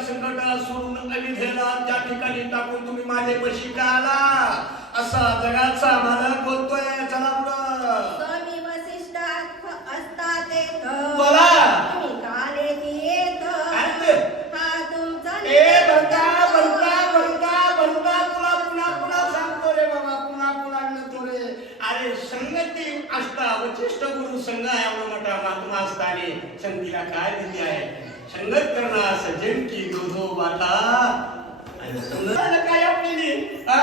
संकट सोडून अविधेला त्या ठिकाणी टाकून तुम्ही माझे पशी का आला? असा जगाचा मालक बोलतोय चला स्वामी असतात. बोला. सांगतो असता वचिष्ठ गुरु संघ आहे मोठा महात्मा असताने. संगतीला काय दिली आहे? संगत करणार सज्जन की गोधो बाता काय आपली हा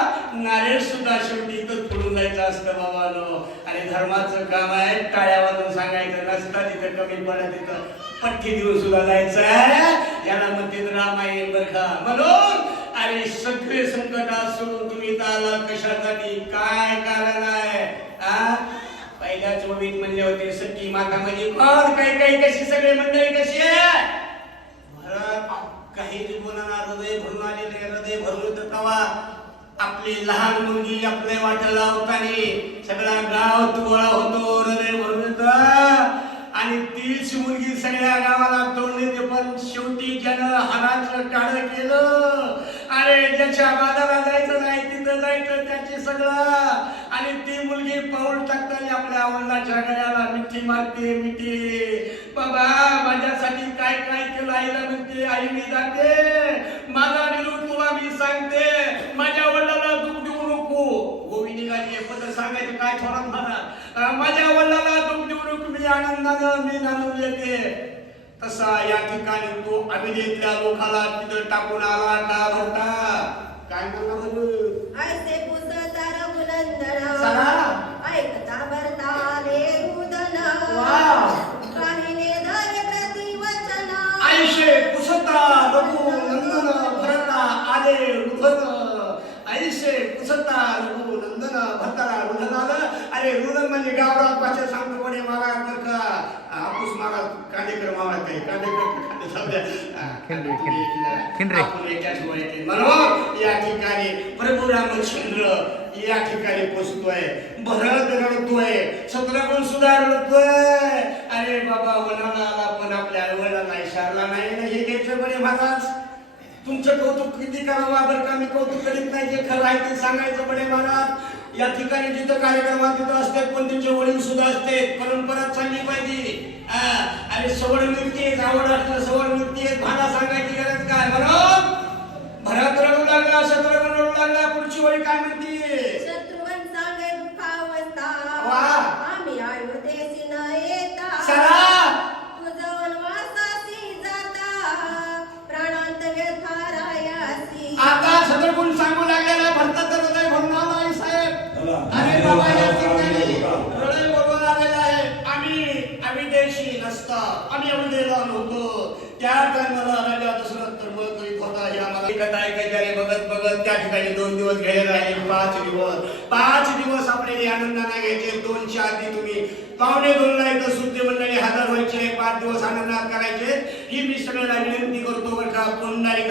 सुद्धा शेवटी इथं फोडून जायचं असतं बाबानो आणि धर्माचं काम आहे टाळ्या वाजून सांगायचं नसतं तिथं कमी पडत तिथं पट्टी देऊन सुद्धा जायचं आहे? याला म्हणते रामायण बर का म्हणून अरे सगळे संकट सोडून तुम्ही आला कशासाठी काय कारण आहे पहिल्या चोवीस म्हणजे होते सखी माता म्हणजे कोण? काही काही कशी सगळे मंडळी कशी आहे घरात काही जीवनाला हृदय भरून आलेले हृदय भरून होतं तेव्हा आपली लहान मुलगी आपले वाट लावतानी सगळा गाव गोळा होतो हृदय भरून आणि तीच मुलगी सगळ्या गावाला तोडली ते पण शेवटी ज्यानं हाराचं काळ केलं. अरे ज्याच्या बाजाराला जायचं नाही तिथं जायचं त्याची सगळं. आणि ती मुलगी पाऊल टाकताना आपल्या वडिलाच्या गळ्याला मिठी मारते मिठी. बाबा माझ्यासाठी काय काय केलं आईला म्हणते आई मी जाते. माझा निरोप तुला मी सांगते. सांगायचं काय थोडा मला माझ्या वडिलाला नको मी आनंदानं मी नांदून येते तसा या ठिकाणी तो अभिनेत्या लोकाला तिथं टाकून आला भरता काय म्हणला बरं? ऐसे पुसता रघुनंदन चला. ऐकता भरताले रुदन वाव. राहिले धर प्रतिवचन आयुष्य कुसता रघु नंदन भरता आले रुधन अरे रुधन म्हणजे गावरात भाषा सांगतो म्हणे मागा का हापूस मागा कांदेकर मागा काही कांदेकर. हा. म्हणून या ठिकाणी प्रभू रामचंद्र या ठिकाणी पोचतोय. भरत रडतोय छत्रपती सुद्धा रडतोय अरे बाबा वनाला आला पण आपल्या इशारला नाही. ना हे घ्यायचं बरे महाराज. तुमचं कौतुक किती करावं? बरं का मी कौतुक करीत नाही. जे खरं आहे ते सांगायचं बडे महाराज. या ठिकाणी जिथं कार्यक्रमात तिथं असते पण त्यांचे वडील सुद्धा असते परंपरा चालली पाहिजे. आणि सवड मिळते आवड असतं सवड मिळते भाला सांगायची देशी नसता आम्ही अवधेला नव्हतो त्या टायमाला राजा दशरथ तर मग करीत होता हे आम्हाला ही कथा ऐकायची बघत बघत त्या ठिकाणी दोन दिवस गेले राहिले पाच दिवस. पाच दिवस आपल्याला आनंदाने घ्यायचे. दोनशे आधी तुम्ही पावणे दोन ला इथं सुद्धी मंडळी हजर व्हायचे. पाच दिवस आनंदात करायचे. ही मी सगळ्यांना विनंती करतो. बरं का? पुंडारी